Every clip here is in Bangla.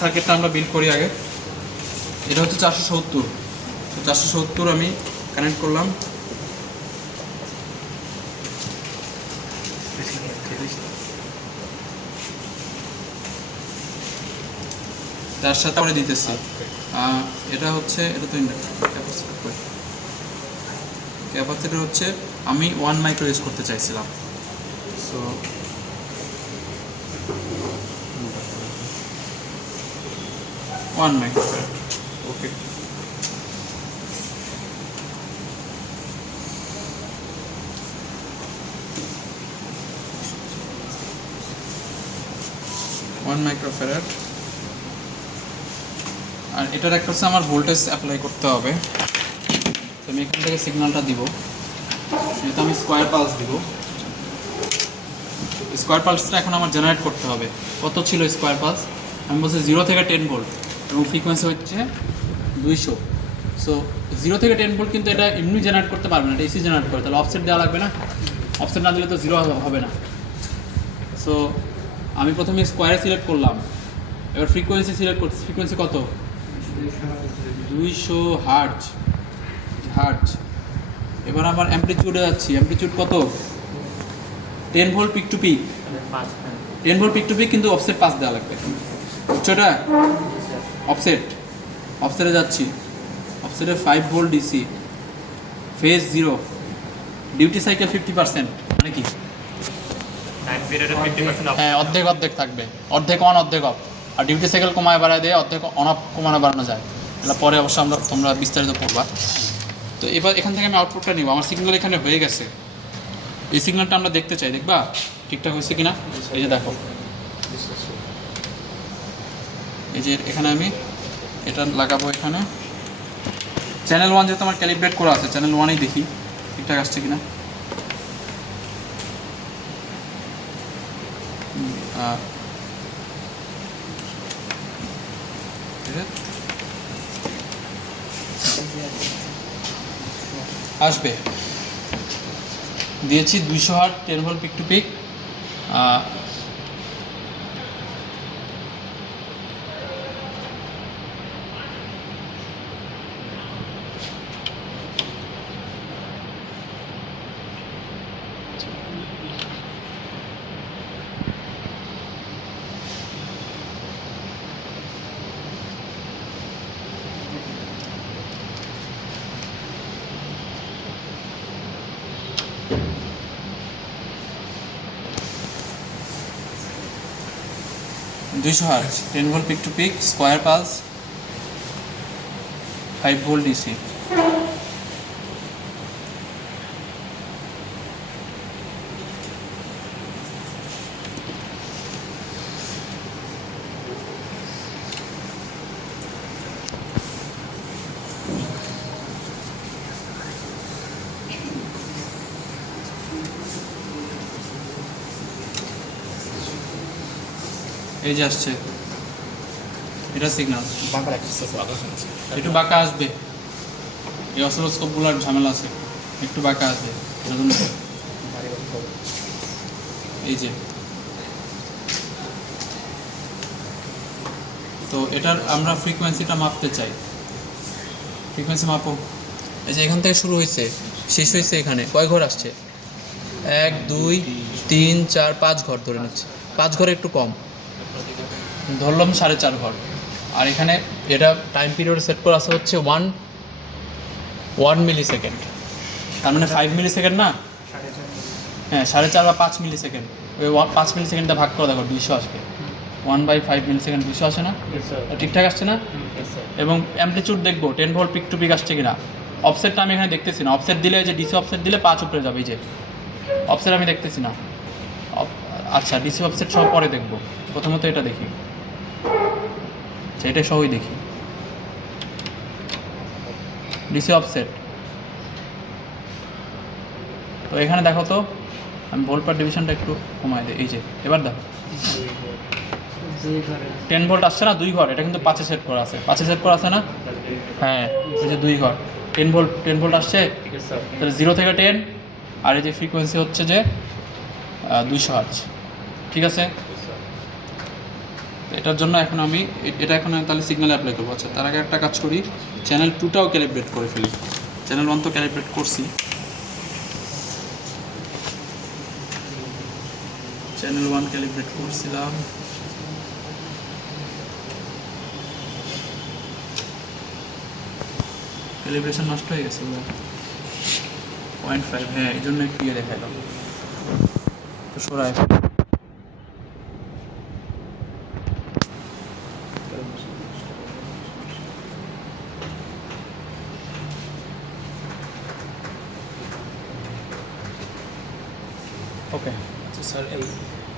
সার্কিটটা আমরা বিল্ড করি আগে। এটা হচ্ছে 470, 470 আমি কানেক্ট করলাম। তার সাথে আমরা দিতেছি এটা হচ্ছে, এটা তো ক্যাপাসিটর হচ্ছে আমি 1 মাইক্রো ইউজ করতে চাইছিলাম। সো 1 মাইক্রো, ওকে। মাইক্রোফ্যারাড। আর এটার একটা হচ্ছে আমার ভোল্টেজ অ্যাপ্লাই করতে হবে। তো আমি এখান থেকে সিগন্যালটা দিব, যেহেতু আমি স্কোয়ার পালস দিব। স্কোয়ার পালসটা এখন আমার জেনারেট করতে হবে। কত ছিল স্কোয়ার পালস? আমি বলছি 0 থেকে 10 ভোল্ট এবং ফ্রিকোয়েন্সি হচ্ছে 200। সো 0 থেকে 10 ভোল্ট কিন্তু এটা এমনি জেনারেট করতে পারবে না, এটা এসি জেনারেট করে, তাহলে অফসেট দেওয়া লাগবে না। অফসেট না দিলে তো 0 হবে না। সো আমি প্রথমে স্কোয়ারে সিলেক্ট করলাম, এবার ফ্রিকোয়েন্সি সিলেক্ট করছি। ফ্রিকোয়েন্সি কত? 200 হার্টজ। এবার আবার অ্যাম্পলিটিউডে যাচ্ছি। অ্যাম্পলিটিউড কত? 10 volt peak to peak. 10 volt peak to peak, কিন্তু অফসেট 5 দেওয়া লাগবে। বুঝছো এটা? অফসেটে যাচ্ছি। অফসেটে 5 volt DC, phase 0, duty cycle 50%। মানে কি? হ্যাঁ, অর্ধেক থাকবে, অর্ধেক অন অর্ধেক অফ। আর ডিউটি সাইকেল কমায় বাড়ায় দিয়ে অর্ধেক অন অফ কমানো বাড়ানো যায়। এটা পরে অবশ্য তোমরা বিস্তারিত পড়বা। তো এবার এখান থেকে আমি আউটপুটটা নিব। আমার সিগন্যাল এখানে হয়ে গেছে। এই সিগন্যালটা আমরা দেখতে চাই, দেখবা ঠিকঠাক হয়েছে কিনা। এই যে দেখো, এই যে এখানে আমি এটা লাগাবো। এখানে চ্যানেল 1 যেহেতু আমার ক্যালিব্রেট করা আছে, চ্যানেল 1এই দেখি ঠিকঠাক আসছে কিনা। আসবে, দিয়েছি 200 hertz, 10 volt peak to peak. দুইশো hertz, 10 volt peak to peak, square pulse, 5 volt DC. এই যে আসছে, এটা সিগন্যাল। একটু বাঁকা আসবে, এই অসিলোস্কোপগুলোর ঝামেলা আছে, একটু বাঁকা আসবে। এই যে, তো এটার আমরা ফ্রিকোয়েন্সিটা মাপতে চাই। ফ্রিকোয়েন্সি মাপো। এই যে এখান থেকে শুরু হয়েছে, শেষ হয়েছে এখানে। কয় ঘর আসছে? 1 2 3 4 5 ঘর ধরে নিচ্ছে। 5 ঘরে একটু কম ধরলাম, 4.5 ঘর। আর এখানে এটা টাইম পিরিয়ড সেট করা আছে হচ্ছে 1 মিলি সেকেন্ড। তার মানে 5 মিলি সেকেন্ড না? হ্যাঁ, 4.5 বা 5 মিলি সেকেন্ড। ওই 5 মিলি সেকেন্ডটা ভাগ করে দেখো, 200 আসবে। 1/5 মিলি সেকেন্ড 200 আসে না? ঠিকঠাক আসছে না? এবং অ্যাম্পলিটিউড দেখবো 10 ভোল্ট পিক টু পিক আসছে কিনা। অফসেটটা আমি এখানে দেখতেছি না। অফসেট দিলে, যে ডিসি অফসেট দিলে 5 উপরে যাবে। এই যে অফসেট আমি দেখতেছি না। আচ্ছা, ডিসি অফসেট সহ পরে দেখবো, প্রথমত এটা দেখি। এটা সহই দেখি, ডিসি অফসেট। তো এখানে দেখো তো, আমি ভোল্ট পার ডিভিশনটা একটু কমাই দিই। এই যে এবার দেখো 10 ভোল্ট আসছে না? 2 ঘর। এটা কিন্তু 5-এ সেট করা আছে। 5-এ সেট করা আছে না? হ্যাঁ, এই যে 2 ঘর, 10 ভোল্ট আসছে। তাহলে 0 থেকে 10। আর এই যে ফ্রিকোয়েন্সি হচ্ছে যে 200 হার্টজ। ঠিক আছে? এটার জন্য এখন আমি এটা এখন তাহলে সিগন্যালে অ্যাপ্লাই করবো। আচ্ছা, তার আগে একটা কাজ করি, চ্যানেল 2টাও ক্যালিব্রেট করে ফেলি। চ্যানেল 1 তো ক্যালিব্রেট করছি, চ্যানেল 1 ক্যালিব্রেট করছিলাম। ক্যালিব্রেশন নষ্ট হয়ে গেছে 0.5, হ্যাঁ এই জন্য একটু ইয়ে দেখাইলাম তো সরাই। ওকে আচ্ছা স্যার, এই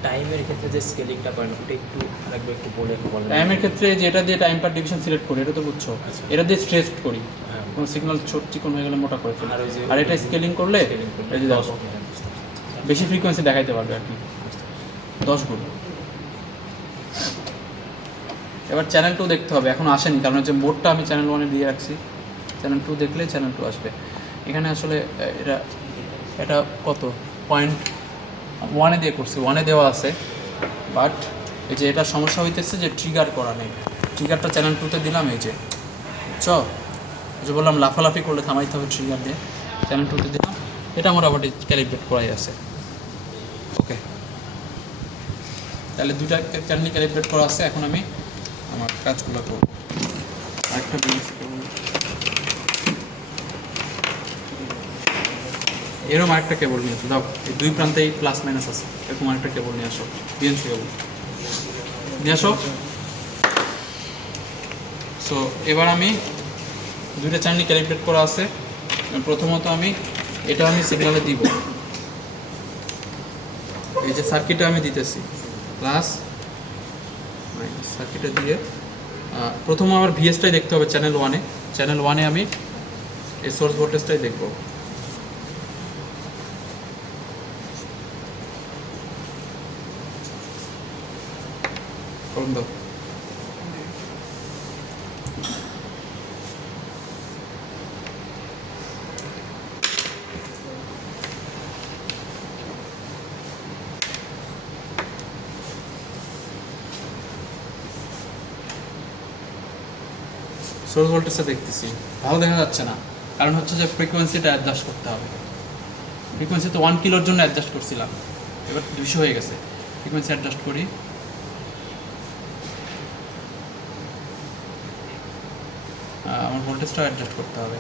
টাইমের ক্ষেত্রে যে স্কেলিংটা করেন ওটা একটু আরেকবার একটু বলেন। টাইমের ক্ষেত্রে যেটা দিয়ে টাইম পার ডিভিশন সিলেক্ট করি, এটা তো বুঝছো, এটা দিয়ে স্ট্রেচ করি, হ্যাঁ, কোনো সিগন্যাল ছোট চিকন হয়ে গেলে মোটা করে ফেলি। আর ওই যে আর এটা স্কেলিং করলে এই যে 10 বেশি ফ্রিকোয়েন্সি দেখাইতে পারবে আর কি, 10 গুণ। এবার চ্যানেল 2 দেখতে হবে, এখন আসেনি কারণ হচ্ছে মোডটা আমি চ্যানেল 1-এ দিয়ে রাখছি। চ্যানেল 2 দেখলে চ্যানেল 2 আসবে। এখানে আসলে এটা কত 0.1-এ দিয়ে করছি, 1-এ দেওয়া আছে, বাট এই যে এটা সমস্যা হইতেছে যে ট্রিগার করা নেই। ট্রিগারটা চ্যানেল 2-তে দিলাম, এই যে যে বললাম লাফালাফি করলে থামাইতে হবে ট্রিগার দিয়ে, চ্যানেল 2-তে দিলাম। এটা মোটামুটি ক্যালিব্রেট করাই আছে। ওকে, তাহলে 2টা চ্যানেলই ক্যালিব্রেট করা আছে। এখন আমি আমার কাজগুলো করবো। আরেকটা এরকম আরেকটা কেবল নিয়ে আসো, দাও এই 2 প্রান্তেই প্লাস মাইনাস আছে, এরকম আরেকটা কেবল নিয়ে আসো, বিএনসি কেবল নিয়ে আসো। সো এবার আমি 2টা চ্যানেলই ক্যালিব্রেট করা আছে। প্রথমত আমি এটা সিগন্যালে দিব, এই যে সার্কিটে আমি দিতেছি প্লাস মাইনাস, সার্কিটে দিয়ে প্রথম আমার ভিএসটাই দেখতে হবে চ্যানেল 1-এ। চ্যানেল 1-এ আমি এই সোর্স ভোল্টেজটাই দেখব। করুন দাও, সোর্স ভোল্টেজটা দেখতেছি, ভালো দেখা যাচ্ছে না, কারণ হচ্ছে যে ফ্রিকোয়েন্সিটা অ্যাডজাস্ট করতে হবে। ফ্রিকোয়েন্সি তো 1 কিলোর জন্য অ্যাডজাস্ট করছিলাম, এবার 200 হয়ে গেছে। ফ্রিকোয়েন্সি অ্যাডজাস্ট করি, আমার ভোল্টেজটাও অ্যাডজাস্ট করতে হবে।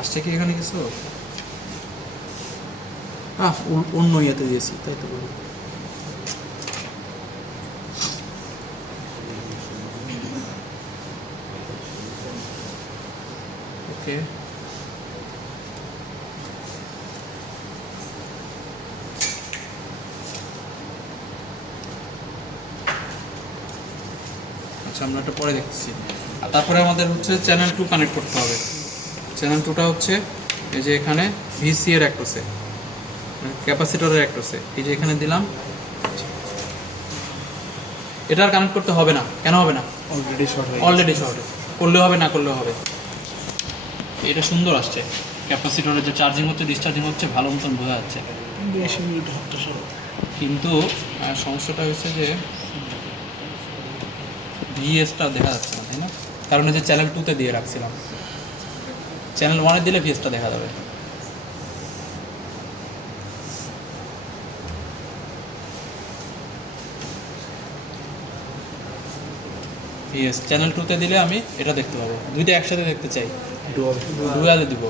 আসছে কি এখানে কিছু? অন্য ইয়েতে দিয়েছি, তাই তো বলি। ওকে, আচ্ছা আমরা এটা পরে দেখতেছি। আর তারপরে আমাদের হচ্ছে চ্যানেল 2 কানেক্ট করতে হবে। চ্যানেল 2টা হচ্ছে এই যে এখানে ভিসি এর অ্যাক্টসে, ক্যাপাসিটরের অ্যাক্টসে, এই যে এখানে দিলাম। এটা আর কানেক্ট করতে হবে না, কেন হবে না? অলরেডি শর্ট করলে হবে, না করলেও হবে। এটা সুন্দর আসছে, ক্যাপাসিটরের যে চার্জিং হচ্ছে ডিসচার্জিং হচ্ছে ভালো মতন বোঝা যাচ্ছে, কিন্তু সমস্যাটা হচ্ছে যে ভিএসটা দেখা যাচ্ছে না, তাই না? কারণ এই যে চ্যানেল 2-তে দিয়ে রাখছিলাম, চ্যানেল 1-এ দিলে ভিএসটা দেখা যাবে। ভিএস চ্যানেল 2-তে দিলে আমি এটা দেখতে পাবো, 2টা একসাথে দেখতে চাই, ডুয়ালে দিব।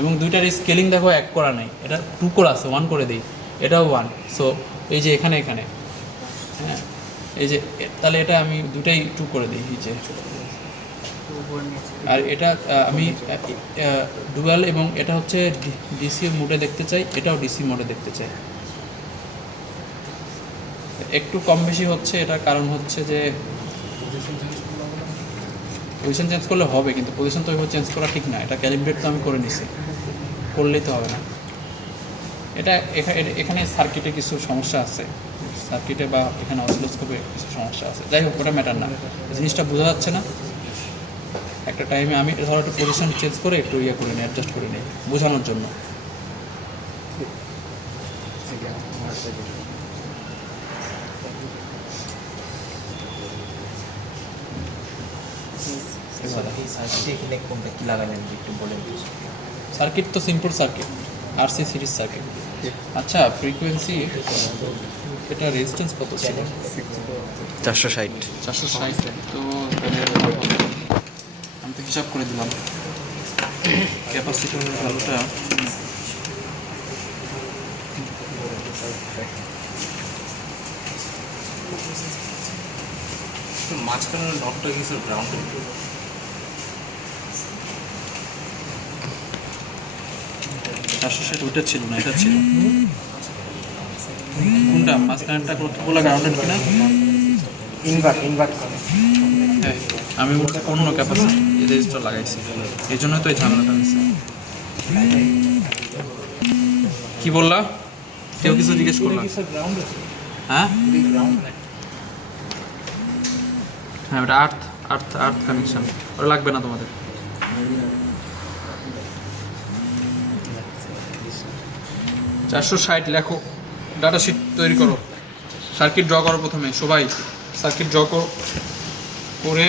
এবং 2টার স্কেলিং দেখো 1 করা নাই, এটা 2 করা আছে, 1 করে দিই, এটাও 1। সো এই যে এখানে হ্যাঁ, এই যে তাহলে এটা আমি 2টাই 2 করে দিই, এই যে। আর এটা আমি ডুয়াল, এবং এটা হচ্ছে ডিসি মোডে দেখতে চাই, এটাও ডিসি মোডে দেখতে চাই। একটু কম বেশি হচ্ছে, এটার কারণ হচ্ছে যে পজিশন চেঞ্জ করলে হবে, কিন্তু পজিশন তো ওইভাবে চেঞ্জ করা ঠিক না। এটা ক্যালিব্রেট তো আমি করে নিছি, করলেই তো হবে না। এটা এখানে সার্কিটে কিছু সমস্যা আছে, সার্কিটে বা এখানে অসিলোস্কোপে কিছু সমস্যা আছে। যাই হোক, ওটা ম্যাটার না, জিনিসটা বোঝা যাচ্ছে না। একটা টাইমে আমি ধরো একটু পজিশন চেঞ্জ করে একটু ইয়ে করে নিই, অ্যাডজাস্ট করে নিই বোঝানোর জন্য। এই সার্কিটে এখানে কোনটা কি লাগালেন একটু বলেন। সার্কিট তো simple circuit, RC series circuit. আচ্ছা ফ্রিকোয়েন্সি এটা রেজিস্ট্যান্স কত ছিল? 460। 460। তো আমি তো হিসাব করে দিলাম ক্যাপাসিটরের ভ্যালুটা। মাঝখানে নটটা কি স্যার গ্রাউন্ড? 460 ওটা ছিল না, এটা ছিল। কোনটা মাঝখানটা বলা গ্রাউন্ডেড কিনা? ইনভার্ট করে। হ্যাঁ, আমি অন্য ক্যাপাসিটি রেজিস্টার লাগাইছি, এই জন্যই তো এই ঝামেলাটা হয়েছে। কি বললা? কেউ কিছু জিজ্ঞেস করলাম? হ্যাঁ হ্যাঁ, ওটা আর্থ কানেকশন, ওটা লাগবে না তোমাদের। চারশো 60 লেখো, ডাটা শিট তৈরি করো, সার্কিট ড্র করো। প্রথমে সবাই সার্কিট ড্র করে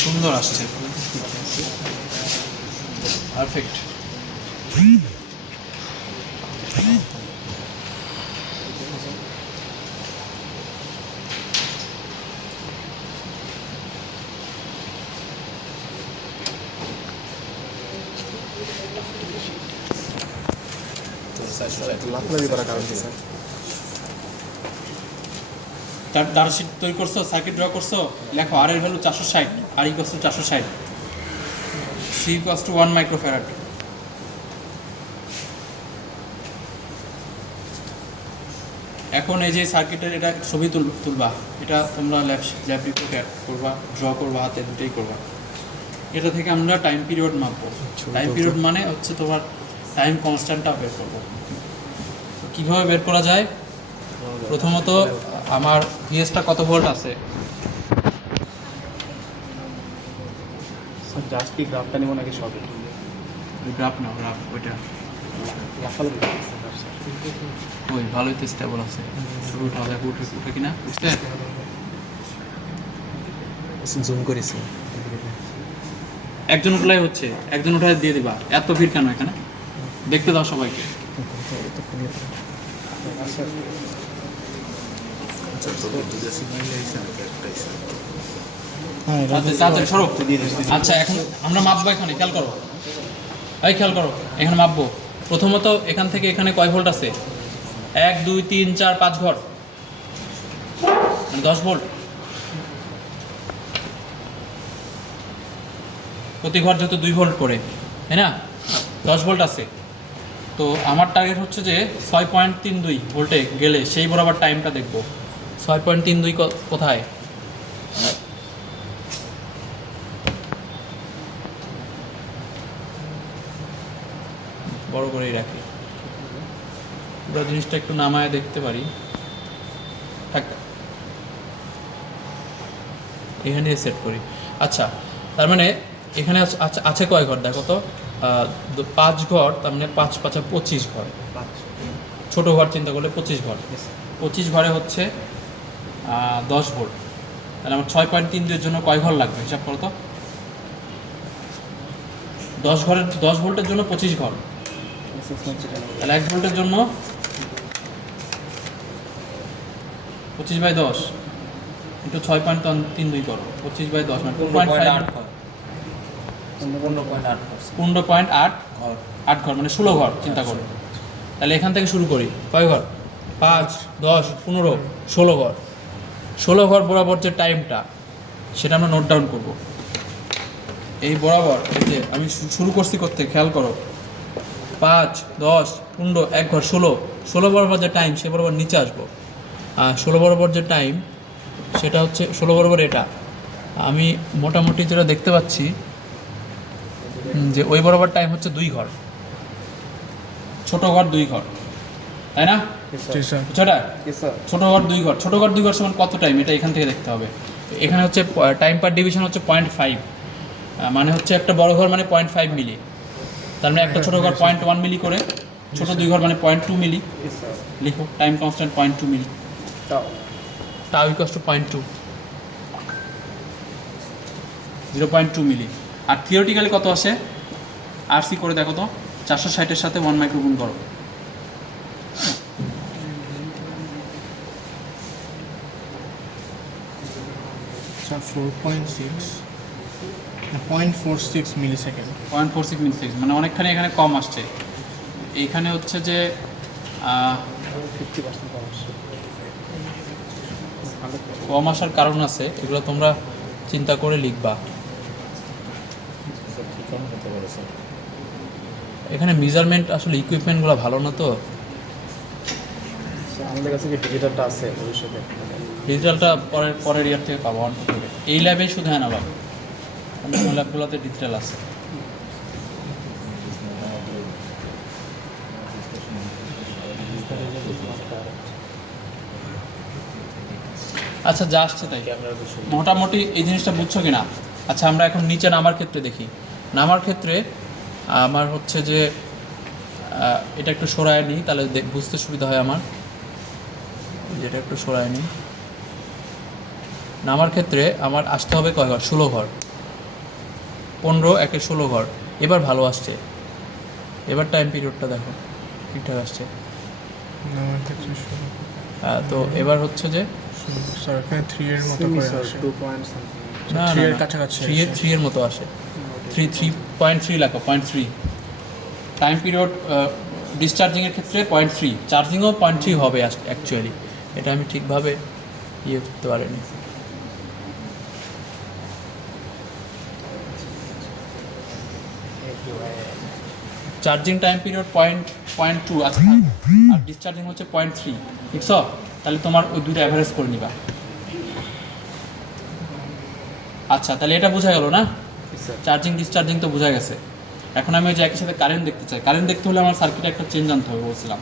সুন্দর আসছে, পারফেক্ট। ডাটা শিট তৈরি করছো, সার্কিট ড্র করছো, লেখো আর এর value 460, R equals to 460, C equals to 1 microfarad. এখন এই যে সার্কিটের এটা ছবি তুলবা, এটা তোমরা ল্যাব রিপোর্টে করবা, ড্র করবা, হাতে দুটোই করবা। এটা থেকে আমরা টাইম পিরিয়ড মাপবো। টাইম পিরিয়ড মানে হচ্ছে তোমার টাইম কনস্ট্যান্টটা বের করবো। কীভাবে বের করা যায়? প্রথমত আমার ভিএসটা কত ভোল্ট আছে, জাস্ট কি গ্রাফটা নিব নাকি সবই? গ্রাফ না, গ্রাফ ওইটা ওই ভালোই তো স্টেবল আছে। উঠা যায়, উঠে কিনা বুঝতে জুম করেছি। একজন উঠলাই হচ্ছে, একজন উঠায় দিয়ে দিবা। এত ভিড় কেন এখানে? দেখতে দাও সবাইকে। তাড়াতাড়ি সরো। আচ্ছা এখন আমরা মাপবো, এখানে খেয়াল করো, খেয়াল করো, এখানে মাপবো। প্রথমত এখান থেকে এখানে কয় ভোল্ট আছে? 1 2 3 4 5 ঘর, 10 ভোল্ট। প্রতি ঘর যেহেতু 2 ভোল্ট করে, তাই না? 10 ভোল্ট আছে। তো আমার টার্গেট হচ্ছে যে 6.32 ভোল্টে গেলে সেই বরাবর টাইমটা দেখবো। 6.32 কোথায়? বড় করেই রাখি, পুরো জিনিসটা একটু নামায় দেখতে পারি। থাক, এখানে সেট করি। আচ্ছা, তার মানে এখানে আছে কয় ঘর দেখো তো? 5 ঘর, তার মানে 5 5 25 ঘর। ছোটো ঘর চিন্তা করলে 25 ঘর, 25 ঘরে হচ্ছে 10 ভোল্ট। তাহলে আমার 6.32 জন্য কয় ঘর লাগবে হিসাব করো তো? 10 ভোল্টের জন্য 25 ঘর, তাহলে 1 ভোল্টের জন্য 25/10 ইন্টু 6.32 করো, 25/10 মানে 15.8 ঘর, মানে 16 ঘর চিন্তা করো। তাহলে এখান থেকে শুরু করি, কয় ঘর? 5 10 15 16 ঘর। 16 ঘর বরাবর যে টাইমটা, সেটা আমরা নোট ডাউন করবো। এই বরাবর এই যে আমি শুরু করছি করতে, খেয়াল করো, 5 10 15 1 ঘর 16 বরাবর যে টাইম, সে বরাবর নিচে আসবো। আর 16 বরাবর যে টাইম, সেটা হচ্ছে 16 বরাবর এটা আমি মোটামুটি যেটা দেখতে পাচ্ছি যে ওই বরাবর টাইম হচ্ছে 2 ঘর, ছোট ঘর 2 ঘর, তাই না? সেটা ছোট ঘর 2 ঘর, ছোট ঘর 2 ঘর সমান কত টাইম, এটা এখান থেকে দেখতে হবে। এখানে হচ্ছে টাইম পার ডিভিশন হচ্ছে 0.5, মানে হচ্ছে একটা বড় ঘর মানে 0.5 মিলি, তার মানে একটা ছোট ঘর 0.1 মিলি করে, ছোট 2 ঘর মানে 0.2 মিলি লিখো, time constant 0.2 milli, tau equals to 0.2, 0.2 milli. আর থিওরিটিক্যালি কত আসে আরসি করে দেখো তো, 460-এর সাথে 1 মাইক্রো গুণ করো, স্যার 4.6 0.46 মিলিসেকেন্ড। 0.46 মিলিসেকেন্ড, মানে অনেকখানি এখানে কম আসছে। এইখানে হচ্ছে যে 50% কম আসছে। কম আসার কারণ আছে, এগুলো তোমরা চিন্তা করে লিখবা। কী কম হতে পারে স্যার? এখানে মেজারমেন্ট আসলে ইকুইপমেন্টগুলো ভালো না তো, আমাদের কাছে কি ডিজিটালটা আছে ভবিষ্যতে? ডিজিটালটা পরের ইয়ার থেকে পাবো, 1 থেকে। এই ল্যাবেই শুধু অ্যানালগ, অন্য ল্যাবগুলোতে ডিজিটাল আছে। আচ্ছা, যা আসছে তাই। ক্যামেরার বিষয় মোটামুটি এই জিনিসটা বুঝছো কি না? আচ্ছা, আমরা এখন নিচে নামার ক্ষেত্রে দেখি। নামার ক্ষেত্রে আমার হচ্ছে যে এটা একটু সরায় নিই, তাহলে বুঝতে সুবিধা হয় আমার। যেটা একটু সরায় নিই। নামার ক্ষেত্রে আমার আসতে হবে কয় ঘর? 16 ঘর, 15 একে 16 ঘর। এবার ভালো আসছে, এবার টাইম পিরিয়ডটা দেখো ঠিকঠাক আসছে। আমার ক্ষেত্রে তো এবার হচ্ছে যে স্যার এখানে 3 এর মতো করে আসে। 2 পয়েন্ট সামথিং। না 3 এর না, কাছাকাছি 3 এর মতো আসে। 3.3 লেখো, 0.3 টাইম পিরিয়ড। ডিসচার্জিংয়ের ক্ষেত্রে 0.3, চার্জিংও 0.3 হবে অ্যাকচুয়ালি। এটা আমি ঠিকভাবে ইয়ে করতে পারিনি। চার্জিং টাইম পিরিয়ড 0.2 আচ্ছা, আর ডিসচার্জিং হচ্ছে 0.3, বুঝছ? তাহলে তোমার ওই দুটো অ্যাভারেজ করে নিবা। আচ্ছা, তাহলে এটা বোঝা গেল না? চার্জিং ডিসচার্জিং তো বোঝা গেছে। এখন আমি ওই যে একই সাথে কারেন্ট দেখতে চাই। কারেন্ট দেখতে হলে আমার সার্কিটে একটা চেঞ্জ আনতে হবে বলছিলাম।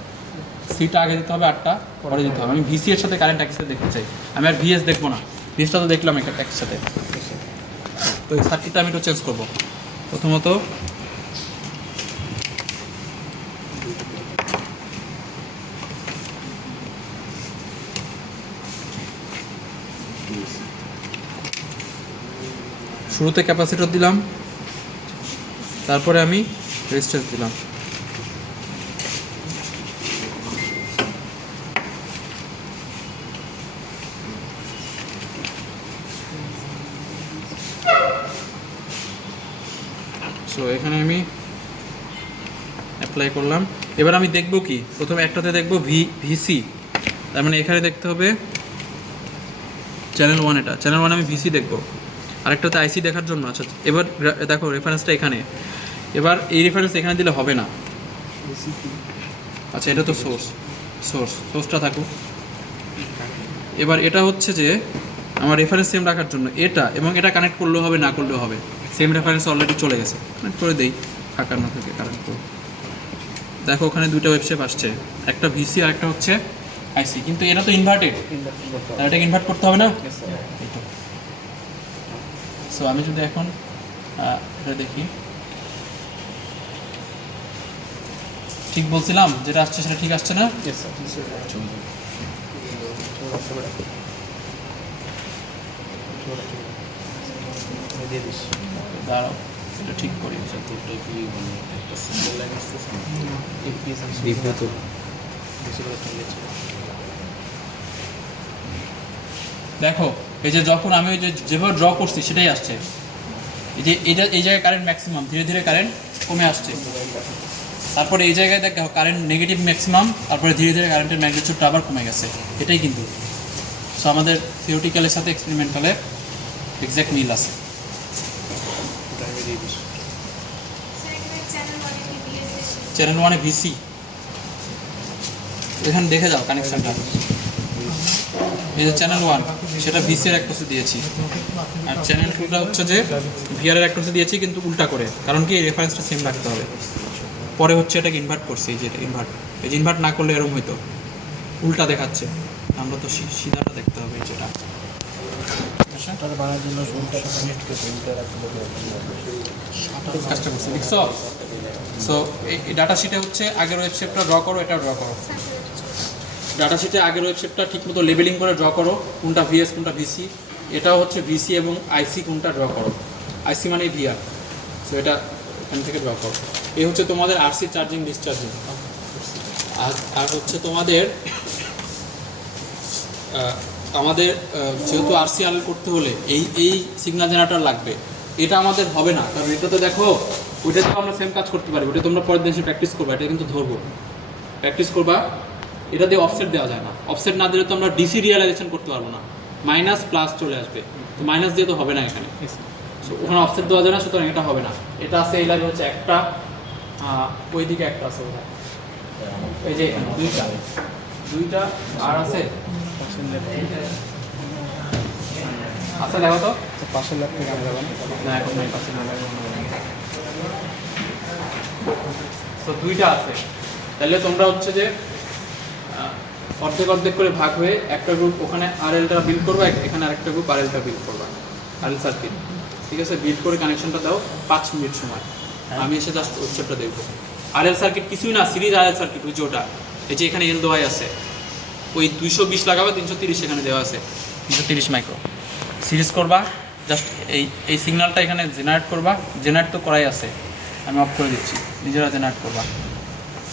সিটা আগে দিতে হবে, 8টা পরে দিতে হবে। আমি ভিসি এর সাথে কারেন্ট একই সাথে দেখতে চাই। আমি আর ভিএস দেখবো না, ভিএসটা তো দেখলাম একই সাথে। তো এই সার্কিটটা আমি একটু চেঞ্জ করবো। প্রথমত শুরুতে ক্যাপাসিটর দিলাম, তারপরে আমি রেজিস্ট্যান্স দিলাম। সো এখানে আমি অ্যাপ্লাই করলাম। এবার আমি দেখব কি, প্রথমে একটাতে দেখব ভিসি, তার মানে এখানে দেখতে হবে চ্যানেল 1। এটা চ্যানেল 1 আমি ভিসি দেখব। আরেকটাতে আইসি দেখার জন্য। আচ্ছা, এবার দেখো রেফারেন্সটা এখানে। এবার এই রেফারেন্স এখানে দিলে হবে না। আচ্ছা, এটা তো সোর্সটা থাকুক। এবার এটা হচ্ছে যে আমার রেফারেন্স সেম রাখার জন্য এটা এবং এটা কানেক্ট করলেও হবে, না করলেও হবে। সেম রেফারেন্স অলরেডি চলে গেছে, কানেক্ট করে দেই, ফাঁকার না থেকে কানেক্ট করব। দেখো ওখানে দুটো ওয়েবশেপ আসছে, একটা ভিসি আর একটা হচ্ছে আইসি, কিন্তু এটা তো ইনভার্টেড, তাহলে এটাকে ইনভার্ট করতে হবে না? সো আমি যদি এখন এটা দেখি, ঠিক বলছিলাম যেটা আসছে সেটা ঠিক আসছে না? দাঁড়াও, এটা ঠিক করি। দেখো এই যে যখন আমি ওই যে যেভাবে ড্র করছি সেটাই আসছে। এই যে এই জায়গায় কারেন্ট ম্যাক্সিমাম, ধীরে ধীরে কারেন্ট কমে আসছে। তারপরে এই জায়গায় দেখো কারেন্ট নেগেটিভ ম্যাক্সিমাম, তারপরে ধীরে ধীরে কারেন্টের ম্যাগনিটিউডটা আবার কমে গেছে। এটাই কিন্তু। সো আমাদের থিওরিটিক্যালের সাথে এক্সপেরিমেন্টালে এক্স্যাক্ট মিল আছে। চ্যানেল 1 ভিসি, এখানে দেখে যাও কানেকশনটা। এই যে চ্যানেল 1 সেটা ভিসি এর অ্যাক্টসে দিয়েছি, আর চ্যানেল 2টা হচ্ছে যে ভিআর এর অ্যাক্টসে দিয়েছি, কিন্তু উল্টা করে। কারণ কি, এই রেফারেন্সটা সেম রাখতে হবে। পরে হচ্ছে এটাকে ইনভার্ট করছি, এই যে এটা ইনভার্ট, এই যে ইনভার্ট না করলে এরকম হইতো, উল্টা দেখাচ্ছে। আমরা তো সিধাটা দেখতে হবে যেটা। বানার জন্য কাজটা করছি, দেখছো? সো এই ডাটা শিটে হচ্ছে আগের ওয়েব শেপটা ড্র করো, এটা ড্র করো। ডাটা শিটে আগের ওয়েব শেপটা ঠিকমতো লেবেলিং করে ড্র করো, কোনটা ভিএস কোনটা ভিসি, এটাও হচ্ছে ভিসি এবং আইসি কোনটা ড্র করো, আইসি মানে ভিআর। সো এটা এখান থেকে ড্র করো। এই হচ্ছে তোমাদের আরসি চার্জিং ডিসচার্জিং। আর হচ্ছে তোমাদের আমাদের যেহেতু আরসি আনল করতে হলে এই সিগন্যাল জেনারেটর লাগবে। এটা আমাদের হবে না, কারণ এটা তো দেখো ওইটা তো আমরা সেম কাজ করতে পারি, ওটা তোমরা পরের দিন এসে প্র্যাকটিস করবা, এটা কিন্তু ধরবো প্র্যাকটিস করবা। এটা দিয়ে অফসেট দেওয়া যায় না, অফসেট না দিলে তো আমরা ডিসি রিয়ালাইজেশন করতে পারবো না, মাইনাস প্লাস চলে আসবে, তো মাইনাস দিয়ে তো হবে না এখানে। সো ওখানে অফসেট দেওয়া যায় না, সুতরাং এটা হবে না। এটা আছে এই লাগে হচ্ছে একটা, ওইদিকে একটা আছে ওটা, এই যে এখানে দুইটা আর আছে আচ্ছা দেখো তো পাশের ল্যাব থেকে আলাদা না এখন নাই পাশে না তো দুইটা আছে। তাহলে তোমরা হচ্ছে যে অর্ধেক অর্ধেক করে ভাগ হয়ে একটা গ্রুপ ওখানে আরএলটা বিল্ড করবা, এখানে আরেকটা গ্রুপ আরএলটা বিল্ড করবা, আরএল সার্কিট। ঠিক আছে, বিল্ড করে কানেকশনটা দাও 5 মিনিট সময়, আমি এসে জাস্ট ওয়েবসাইটটা দেখবো। আরএল সার্কিট কিছুই না, সিরিজ আরএল সার্কিট, ওই যে ওটা, এই যে এখানে এল দেওয়াই আছে, ওই 220 লাগাবে 330 এখানে দেওয়া আছে, 330 মাইক্রো সিরিজ করবা। জাস্ট এই সিগন্যালটা এখানে জেনারেট করবা, জেনারেট তো করাই আছে, আমি অফ করে দিচ্ছি, নিজেরা জেনারেট করবা,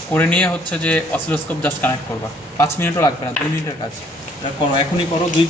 করে নিয়ে হচ্ছে যে অসিলোস্কোপ জাস্ট কানেক্ট করবা। 5 মিনিটও লাগবে না, 2 মিনিটের কাজ। এটা করো, এখনই করো, 2